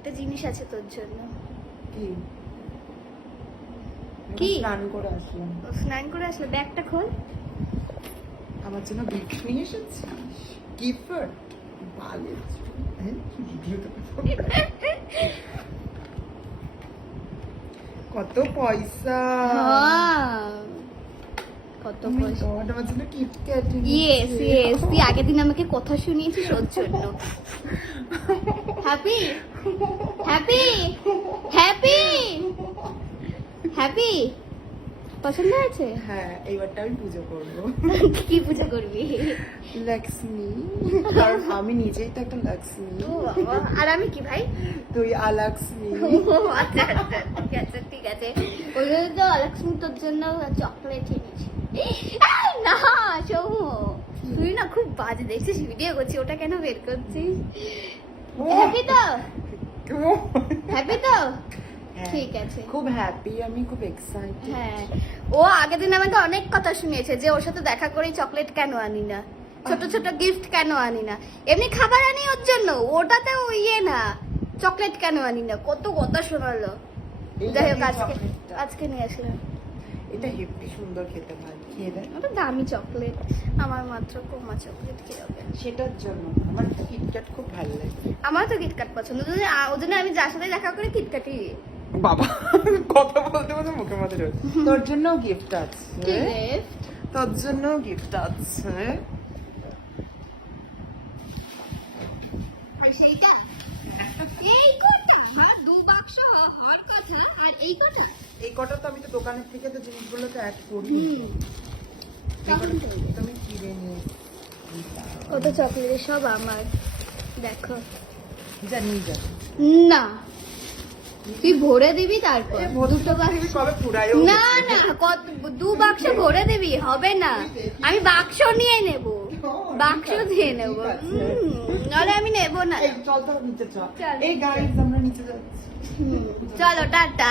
একটা জিনিস আছে তোর জন্য। কি? কি? স্নান করে আসলাম। স্নান করে আসলে ব্যাগটা খোল। আমার জন্য গিফট নিয়ে এসেছিস? গিফট ভালো। কত পয়সা! কত Oh my পয়সা! God, আমার জন্য কিটক্যাট ইয়েস ইয়েস, তুই আগের দিন আমাকে কথা শুনিয়েছিস ওর জন্য। হ্যাপি হ্যাপি হ্যাপি হ্যাপি পছন্দ হয়েছে? হ্যাঁ, এইবারটা আমি পুজো করবো। কি পুজো করবি? লক্ষ্মী, কারণ আমি নিজেই তো একটা লক্ষ্মী। ও বাবা, আর আমি কি ভাই? তুই অলক্ষ্মী। ও আচ্ছা আচ্ছা, ঠিক আছে ঠিক আছে। ওই জন্য তো লক্ষ্মী তোর জন্য চকলেট এনেছি। না সৌম্য, তুই না খুব বাজে দেখছিস, ভিডিও করছি, ওটা কেন বের করছিস? হ্যাপি তো? হ্যাপি তো? ঠিক আছে। খুব হ্যাপি, আমি খুব এক্সাইটেড। হ্যাঁ, ও আগের দিন আমাকে অনেক কথা শুনিয়েছে যে ওর সাথে দেখা করেই চকলেট কেন আনি না, ছোট ছোট গিফট কেন আনি না, এমনি খাবার আনি ওর জন্য, ওটাতেও ইয়ে না, চকলেট কেন আনি না, কত কথা শোনালো। যাই হোক, আজকে আজকে নিয়ে আসলাম। এটা হেভি সুন্দর খেতে, ভাই খেয়ে দেখ। ওটা দামি চকলেট, আমার মাত্র কমা চকলেট খেয়ে হবে। সেটার জন্য আমার কিটক্যাট খুব ভালো লাগে। আমার তো কিটকাট পছন্দ, ওই জন্য আমি যার সাথে দেখা করি কিটকাটই। বাবা, কথা বলতে বলতে মুখের মধ্যে রয়েছে। তোর জন্য গিফট আছে, কি gift? তোর জন্য গিফট আছে। আর সেইটা এই কটা, হ্যাঁ, 2 বাক্স হওয়ার কথা, আর এই কটা। এই কটা তো আমি তো দোকানের থেকে তো জিনিসগুলো তো অ্যাড করি। তখন তো। তুমি কিনে নিয়ে কত চকলেট সব আমার, দেখো। জানি যা না, তুই ভরে দিবি তারপর দুটো বাক্স। কবে পুরায়ও না না, কত 2 বাক্স ভরে দিবি, হবে না, আমি বাক্স নিয়ে নেব, বাক্স দিয়ে নেব। নাহলে আমি নেব না। চল তো নিচে চল। চল। এই গাইস আমরা নিচে যাচ্ছি। চলো টাটা।